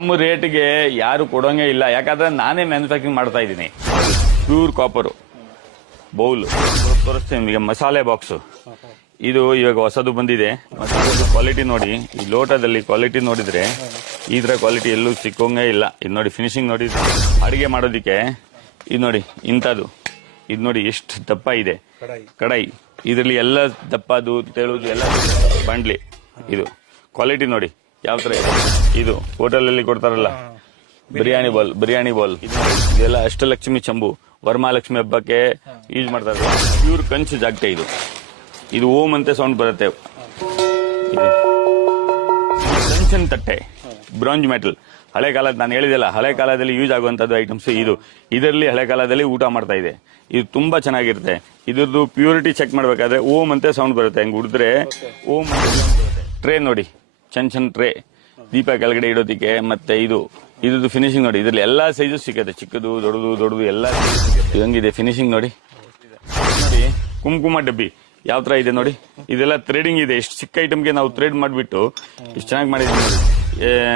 ನಮ್ಮ ರೇಟ್ಗೆ ಯಾರು ಕೊಡೋಂಗೆ ಇಲ್ಲ, ಯಾಕಂದ್ರೆ ನಾನೇ ಮ್ಯಾನುಫ್ಯಾಕ್ಚರಿಂಗ್ ಮಾಡ್ತಾ ಇದ್ದೀನಿ. ಪ್ಯೂರ್ ಕಾಪರ್ ಬೌಲ್ ತೋರಿಸ್ತೀನಿ. ಈಗ ಮಸಾಲೆ ಬಾಕ್ಸ್ ಇದು ಇವಾಗ ಹೊಸದು ಬಂದಿದೆ. ಮಸಾಲೆ ಕ್ವಾಲಿಟಿ ನೋಡಿ, ಈ ಲೋಟದಲ್ಲಿ ಕ್ವಾಲಿಟಿ ನೋಡಿದ್ರೆ ಈ ತರ ಕ್ವಾಲಿಟಿ ಎಲ್ಲೂ ಸಿಕ್ಕೋಂಗೆ ಇಲ್ಲ. ಇದು ನೋಡಿ ಫಿನಿಶಿಂಗ್ ನೋಡಿ, ಅಡಿಗೆ ಮಾಡೋದಿಕ್ಕೆ ಇದು ನೋಡಿ ಇಂಥದ್ದು. ಇದು ನೋಡಿ ಎಷ್ಟು ದಪ್ಪ ಇದೆ ಕಡಾಯಿ, ಇದರಲ್ಲಿ ಎಲ್ಲ ದಪ್ಪದು ತೆಳುದು ಎಲ್ಲ ಬಾಂಡ್ಲಿ. ಇದು ಕ್ವಾಲಿಟಿ ನೋಡಿ ಯಾವ ತರ ಇದೆ. ಇದು ಹೋಟೆಲಲ್ಲಿ ಕೊಡ್ತಾರಲ್ಲ ಬಿರಿಯಾನಿ ಬಾಲ್ ಇದೆಲ್ಲ ಅಷ್ಟಲಕ್ಷ್ಮಿ ಚಂಬು, ವರಮಹಾಲಕ್ಷ್ಮಿ ಹಬ್ಬಕ್ಕೆ ಯೂಸ್ ಮಾಡ್ತಾರೆ. ಪ್ಯೂರ್ ಕಂಚು ಜಾಗಟೆ ಇದು. ಇದು ಓಂ ಅಂತ ಸೌಂಡ್ ಬರುತ್ತೆ. ಇದು ಕಂಚಿನ ತಟ್ಟೆ, ಬ್ರಾಂಜ್ ಮೆಟಲ್. ಹಳೆ ಕಾಲದ ನಾನು ಹೇಳಿದೆಲ್ಲ, ಹಳೆ ಕಾಲದಲ್ಲಿ ಯೂಸ್ ಆಗುವಂತದ್ದು ಐಟಮ್ಸ್ ಇದು. ಇದರಲ್ಲಿ ಹಳೆ ಕಾಲದಲ್ಲಿ ಊಟ ಮಾಡ್ತಾ ಇದೆ. ಇದು ತುಂಬಾ ಚೆನ್ನಾಗಿರುತ್ತೆ. ಇದ್ರದ್ದು ಪ್ಯೂರಿಟಿ ಚೆಕ್ ಮಾಡ್ಬೇಕಾದ್ರೆ ಓಂ ಅಂತ ಸೌಂಡ್ ಬರುತ್ತೆ. ಹಂಗೆ ಉಡಿದ್ರೆ ಓಂ ಟ್ರೇ ನೋಡಿ, ಚಂಚನ್ ಟ್ರೇ, ದೀಪ ಕೆಳಗಡೆ ಇಡೋದಿಕ್ಕೆ. ಮತ್ತೆ ಇದ್ರದ್ದು ಫಿನಿಶಿಂಗ್ ನೋಡಿ, ಇದ್ರಲ್ಲಿ ಎಲ್ಲಾ ಸೈಜು ಸಿಗುತ್ತೆ, ಚಿಕ್ಕದು ದೊಡ್ಡದು ಎಲ್ಲ ಹಂಗಿದೆ ಫಿನಿಶಿಂಗ್ ನೋಡಿ. ನೋಡಿ ಕುಂಕುಮ ಡಬ್ಬಿ ಯಾವ ತರ ಇದೆ ನೋಡಿ, ಇದೆಲ್ಲ ಥ್ರೆಡಿಂಗ್ ಇದೆ. ಎಷ್ಟು ಚಿಕ್ಕ ಐಟಮ್ಗೆ ನಾವು ಥ್ರೆಡ್ ಮಾಡಿಬಿಟ್ಟು ಇಷ್ಟು ಚೆನ್ನಾಗಿ ಮಾಡಿದ್ವಿ ನೋಡಿ.